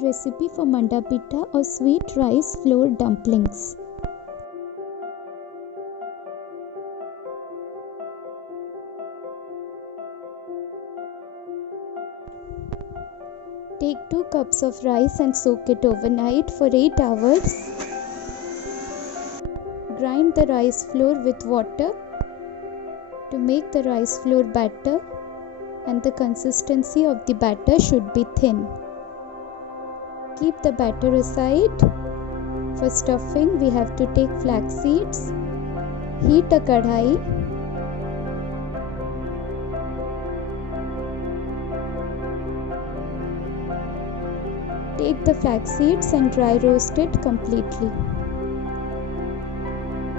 Recipe for manda pitta or sweet rice flour dumplings. Take 2 cups of rice and soak it overnight for 8 hours. Grind the rice flour with water to make the rice flour batter, and the consistency of the batter should be thin. Keep the batter aside. For stuffing, we have to take flax seeds. Heat a kadhai. Take the flax seeds and dry roast it completely.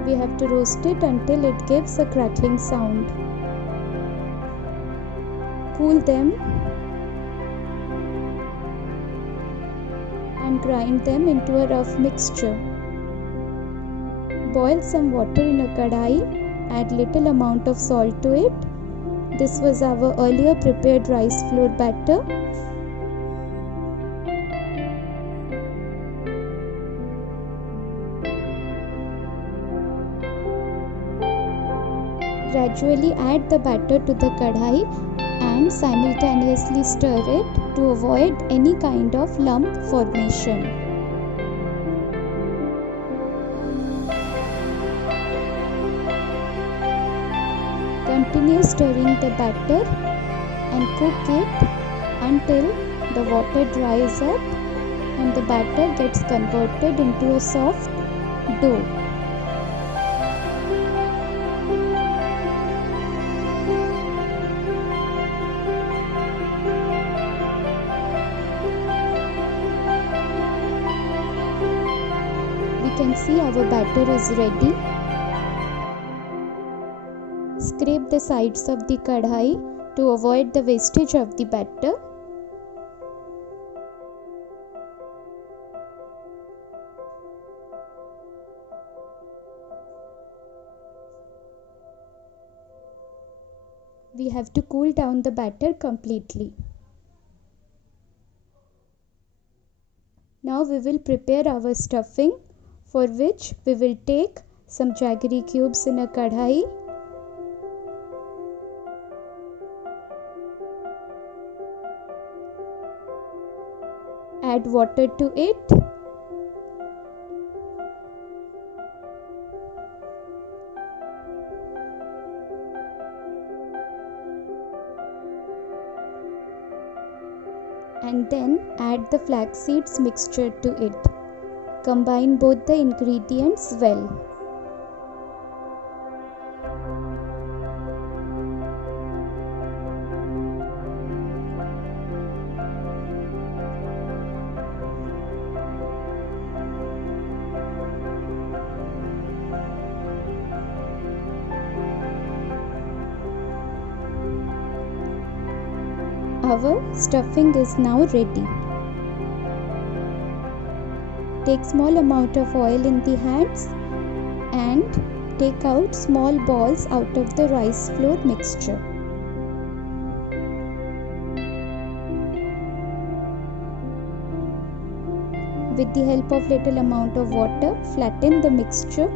We have to roast it until it gives a crackling sound. Cool them and grind them into a rough mixture. Boil some water in a kadhai, add little amount of salt to it. This was our earlier prepared rice flour batter. Gradually add the batter to the kadhai and simultaneously stir it to avoid any kind of lump formation. Continue stirring the batter and cook it until the water dries up and the batter gets converted into a soft dough. We can see our batter is ready. Scrape the sides of the kadhai to avoid the wastage of the batter. We have to cool down the batter completely. Now we will prepare our stuffing, for which we will take some jaggery cubes in a kadhai. Add water to it. And then add the flax seeds mixture to it. Combine both the ingredients well. Our stuffing is now ready. Take small amount of oil in the hands and take out small balls out of the rice flour mixture. With the help of little amount of water, flatten the mixture.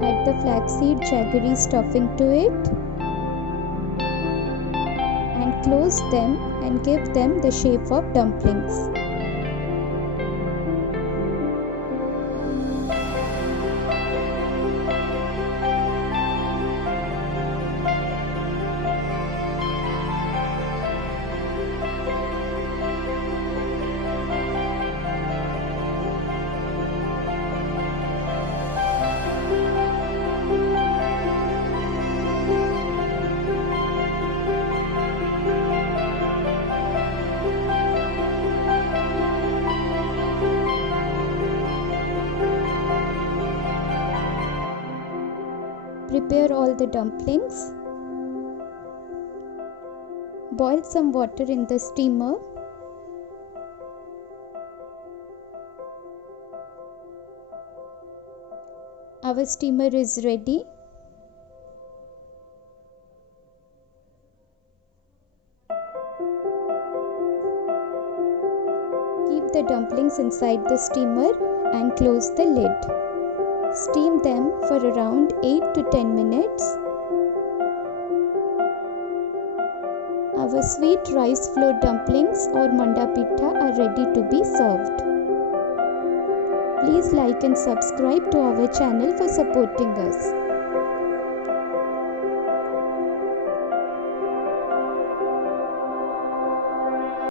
Add the flaxseed jaggery stuffing to it and close them and give them the shape of dumplings. Prepare all the dumplings. Boil some water in the steamer. Our steamer is ready. the dumplings inside the steamer and close the lid. Steam them for around 8 to 10 minutes. Our sweet rice flour dumplings or manda pitha are ready to be served. Please like and subscribe to our channel for supporting us.